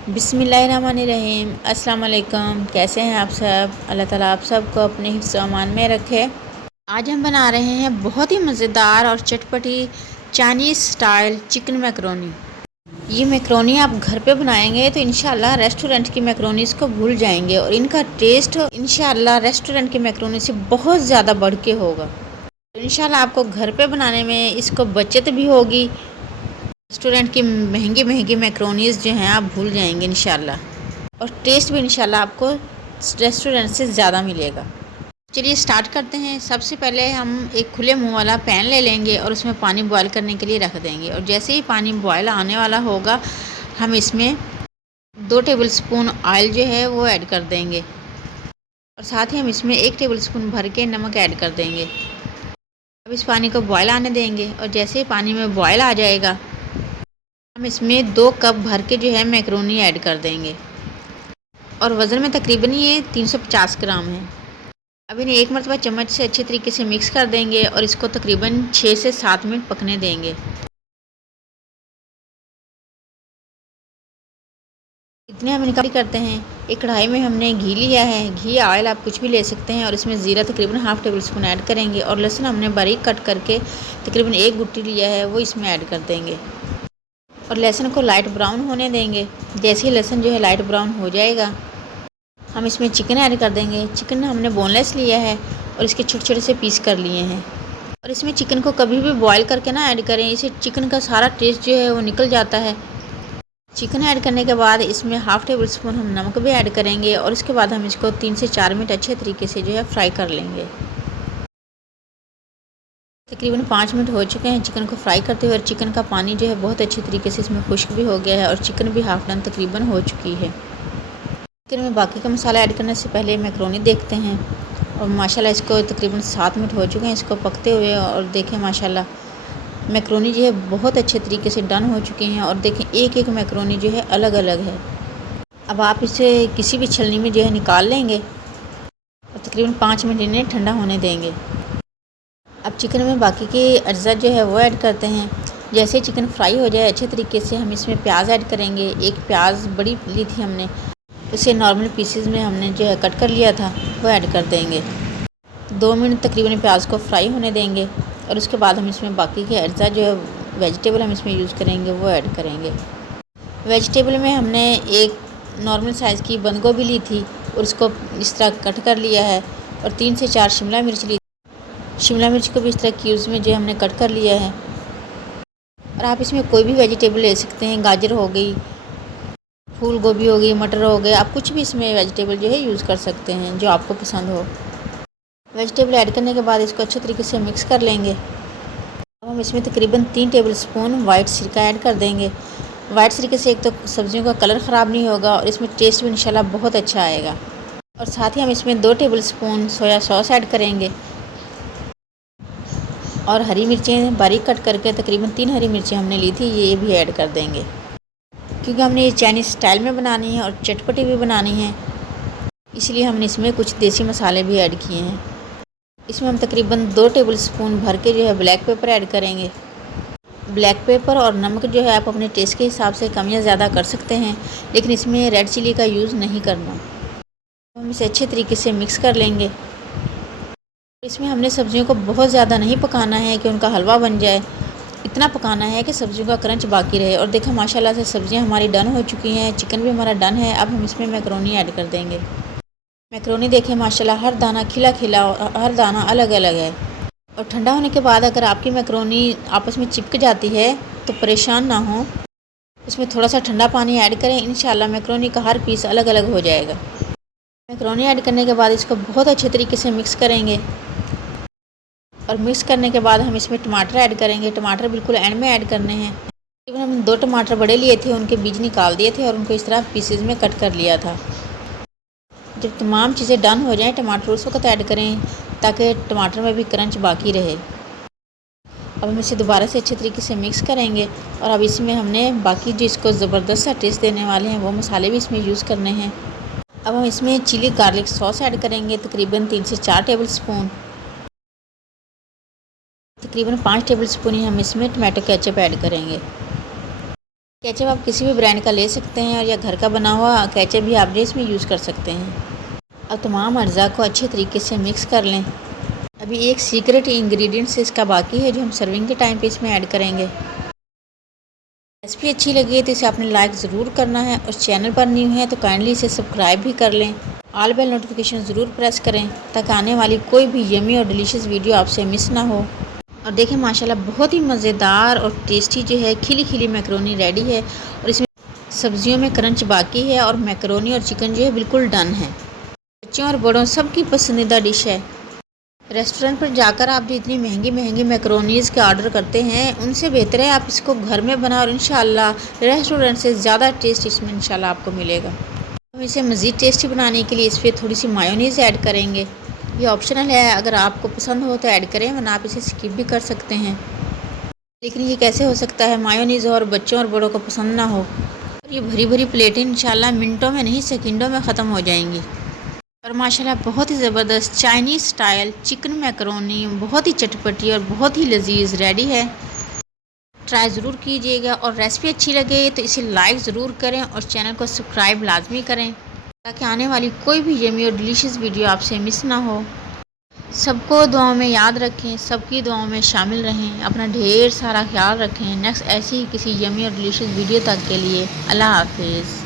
बिस्मिल्लाहिर्रहमानिर्रहीम। अस्सलाम वालेकुम। कैसे हैं आप सब? अल्लाह ताला आप सबको अपने हिफ्ज़ व अमान में रखे। आज हम बना रहे हैं बहुत ही मज़ेदार और चटपटी चाइनीज़ स्टाइल चिकन मैकरोनी। ये मैकरोनी आप घर पे बनाएंगे तो इंशाल्लाह रेस्टोरेंट की मैकरोनीज़ को भूल जाएंगे और इनका टेस्ट इंशाल्लाह रेस्टोरेंट की मैकरोनी से बहुत ज़्यादा बढ़ के होगा। इंशाल्लाह आपको घर पे बनाने में इसको बचत भी होगी। रेस्टोरेंट की महंगी महंगी मैक्रोनीज़ जो हैं आप भूल जाएंगे इंशाल्लाह, और टेस्ट भी इंशाल्लाह आपको रेस्टोरेंट से ज़्यादा मिलेगा। चलिए स्टार्ट करते हैं। सबसे पहले हम एक खुले मुंह वाला पैन ले लेंगे और उसमें पानी बॉयल करने के लिए रख देंगे, और जैसे ही पानी बॉयल आने वाला होगा हम इसमें 2 टेबलस्पून ऑयल जो है वो ऐड कर देंगे, और साथ ही हम इसमें 1 टेबलस्पून भर के नमक ऐड कर देंगे। अब इस पानी को बॉयल आने देंगे, और जैसे ही पानी में बॉयल आ जाएगा हम इसमें 2 कप भर के जो है मैक्रोनी ऐड कर देंगे, और वज़न में तकरीबन ये 350 ग्राम है। अब इन्हें एक मरतबा चम्मच से अच्छे तरीके से मिक्स कर देंगे और इसको तकरीबन 6 से 7 मिनट पकने देंगे। इतने हम इनका करते हैं। एक कढ़ाई में हमने घी लिया है, घी ऑयल आप कुछ भी ले सकते हैं, और इसमें ज़ीरा तकरीबन हाफ़ टेबल स्पून ऐड करेंगे, और लहसुन हमने बारीक कट करके तकरीबन 1 गुट्टी लिया है वो इसमें ऐड कर देंगे, और लहसुन को लाइट ब्राउन होने देंगे। जैसे ही लहसुन जो है लाइट ब्राउन हो जाएगा हम इसमें चिकन ऐड कर देंगे। चिकन हमने बोनलेस लिया है और इसके छोटे छोटे से पीस कर लिए हैं, और इसमें चिकन को कभी भी बॉईल करके ना ऐड करें, इसे चिकन का सारा टेस्ट जो है वो निकल जाता है। चिकन ऐड करने के बाद इसमें हाफ़ टेबल स्पून हम नमक भी ऐड करेंगे, और उसके बाद हम इसको 3 से 4 मिनट अच्छे तरीके से जो है फ्राई कर लेंगे। तकरीबन 5 मिनट हो चुके हैं चिकन को फ्राई करते हुए, और चिकन का पानी जो है बहुत अच्छी तरीके से इसमें खुश्क भी हो गया है, और चिकन भी हाफ़ डन तकरीबन हो चुकी है। चिकन में बाकी का मसाला ऐड करने से पहले मैक्रोनी देखते हैं, और माशाल्लाह इसको तकरीबन 7 मिनट हो चुके हैं इसको पकते हुए, और देखें माशाल्लाह मैक्रोनी जो है बहुत अच्छे तरीके से डन हो चुकी हैं, और देखें एक एक मैक्रोनी जो है अलग अलग है। अब आप इसे किसी भी छलनी में जो है निकाल लेंगे, और तकरीबन 5 मिनट इन्हें ठंडा होने देंगे। अब चिकन में बाकी के अज्जा जो है वो ऐड करते हैं। जैसे चिकन फ्राई हो जाए अच्छे तरीके से हम इसमें प्याज ऐड करेंगे। एक प्याज बड़ी ली थी हमने, उसे नॉर्मल पीसेस में हमने जो है कट कर लिया था वो ऐड कर देंगे। 2 मिनट तकरीबन प्याज को फ्राई होने देंगे, और उसके बाद हम इसमें बाकी के अज्जा जो है वेजिटेबल हम इसमें यूज़ करेंगे वो ऐड करेंगे। वेजिटेबल में हमने एक नॉर्मल साइज़ की बंद गोभी ली थी और उसको इस तरह कट कर लिया है, और 3 से 4 शिमला मिर्च ली। शिमला मिर्च को भी इस तरह क्यूब्स में जो हमने कट कर लिया है, और आप इसमें कोई भी वेजिटेबल ले सकते हैं। गाजर हो गई, फूल गोभी हो गई, मटर हो गए, आप कुछ भी इसमें वेजिटेबल जो है यूज़ कर सकते हैं जो आपको पसंद हो। वेजिटेबल ऐड करने के बाद इसको अच्छे तरीके से मिक्स कर लेंगे। अब हम इसमें तकरीबन 3 टेबल स्पून वाइट सिरका ऐड कर देंगे। वाइट सिरके से एक तो सब्जियों का कलर ख़राब नहीं होगा, और इसमें टेस्ट भी इंशाल्लाह बहुत अच्छा आएगा। और साथ ही हम इसमें 2 table spoon soya sauce add करेंगे, और हरी मिर्चें बारीक कट करके तकरीबन 3 हरी मिर्चें हमने ली थी ये भी ऐड कर देंगे, क्योंकि हमने ये चाइनीज़ स्टाइल में बनानी है और चटपटी भी बनानी है, इसलिए हमने इसमें कुछ देसी मसाले भी ऐड किए हैं। इसमें हम तकरीबन 2 टेबल स्पून भर के जो है ब्लैक पेपर ऐड करेंगे। ब्लैक पेपर और नमक जो है आप अपने टेस्ट के हिसाब से कम या ज़्यादा कर सकते हैं, लेकिन इसमें रेड चिली का यूज़ नहीं करना। हम इसे अच्छे तरीके से मिक्स कर लेंगे। इसमें हमने सब्जियों को बहुत ज़्यादा नहीं पकाना है कि उनका हलवा बन जाए, इतना पकाना है कि सब्जियों का क्रंच बाकी रहे। और देखो माशाल्लाह से सब्जियां हमारी डन हो चुकी हैं, चिकन भी हमारा डन है। अब हम इसमें मैक्रोनी ऐड कर देंगे। मैक्रोनी देखें माशाल्लाह हर दाना खिला खिला और हर दाना अलग अलग है। और ठंडा होने के बाद अगर आपकी मैक्रोनी आपस में चिपक जाती है तो परेशान ना हो, इसमें थोड़ा सा ठंडा पानी ऐड करें, इंशाल्लाह मैक्रोनी का हर पीस अलग अलग हो जाएगा। मैक्रोनी ऐड करने के बाद इसको बहुत अच्छे तरीके से मिक्स करेंगे, और मिक्स करने के बाद हम इसमें टमाटर ऐड करेंगे। टमाटर बिल्कुल एंड में ऐड करने हैं। तकरीबन हम 2 टमाटर बड़े लिए थे, उनके बीज निकाल दिए थे और उनको इस तरह पीसेज में कट कर लिया था। जब तमाम चीज़ें डन हो जाएं टमाटर उस वक्त ऐड करें ताकि टमाटर में भी क्रंच बाकी रहे। अब हम इसे दोबारा से अच्छे तरीके से मिक्स करेंगे, और अब इसमें हमने बाकी जो इसको ज़बरदस्त सा टेस्ट देने वाले हैं वो मसाले भी इसमें यूज़ करने हैं। अब हम इसमें चिली गार्लिक सॉस ऐड करेंगे तकरीबन 3 से 4 टेबल स्पून। तकरीबन 5 टेबल स्पून ही हम इसमें टमाटो केचप ऐड करेंगे। केचप आप किसी भी ब्रांड का ले सकते हैं और या घर का बना हुआ केचप भी आप जो इसमें यूज़ कर सकते हैं। अब तमाम अज्जा को अच्छे तरीके से मिक्स कर लें। अभी एक सीक्रेट इंग्रेडिएंट्स इसका बाकी है जो हम सर्विंग के टाइम पे इसमें ऐड करेंगे। रेसिपी अच्छी लगी है तो इसे आपने लाइक ज़रूर करना है और चैनल पर न्यू है तो काइंडली इसे सब्सक्राइब भी कर लें। ऑल बेल नोटिफिकेशन ज़रूर प्रेस करें ताकि आने वाली कोई भी यमी और डिलीशियस वीडियो आपसे मिस ना हो। और देखें माशाल्लाह बहुत ही मज़ेदार और टेस्टी जो है खिली खिली मैकरोनी रेडी है और इसमें सब्जियों में क्रंच बाकी है और मैकरोनी और चिकन जो है बिल्कुल डन है। बच्चों और बड़ों सबकी पसंदीदा डिश है। रेस्टोरेंट पर जाकर आप जो इतनी महंगी महंगी मैकरोनीज़ के ऑर्डर करते हैं उनसे बेहतर है आप इसको घर में बनाओ और इंशाल्लाह रेस्टोरेंट से ज़्यादा टेस्ट इसमें इंशाल्लाह आपको मिलेगा। हम इसे मज़ीद टेस्टी बनाने के लिए इस पर थोड़ी सी मायोनीज़ ऐड करेंगे। ये ऑप्शनल है, अगर आपको पसंद हो तो ऐड करें वरना आप इसे स्किप भी कर सकते हैं। लेकिन ये कैसे हो सकता है मायोनीज़ और बच्चों और बड़ों को पसंद ना हो। ये भरी भरी प्लेटें इंशाल्लाह मिनटों में नहीं सेकंडों में ख़त्म हो जाएंगी। और माशाल्लाह बहुत ही ज़बरदस्त चाइनीज़ स्टाइल चिकन मैकरोनी बहुत ही चटपटी और बहुत ही लजीज रेडी है। ट्राई ज़रूर कीजिएगा और रेसिपी अच्छी लगे तो इसे लाइक ज़रूर करें और चैनल को सब्सक्राइब लाजमी करें ताकि आने वाली कोई भी यमी और डिलीशियस वीडियो आपसे मिस ना हो। सबको दुआओं में याद रखें, सबकी दुआओं में शामिल रहें, अपना ढेर सारा ख्याल रखें। नेक्स्ट ऐसी ही किसी यमी और डिलीशियस वीडियो तक के लिए अल्लाह हाफिज़।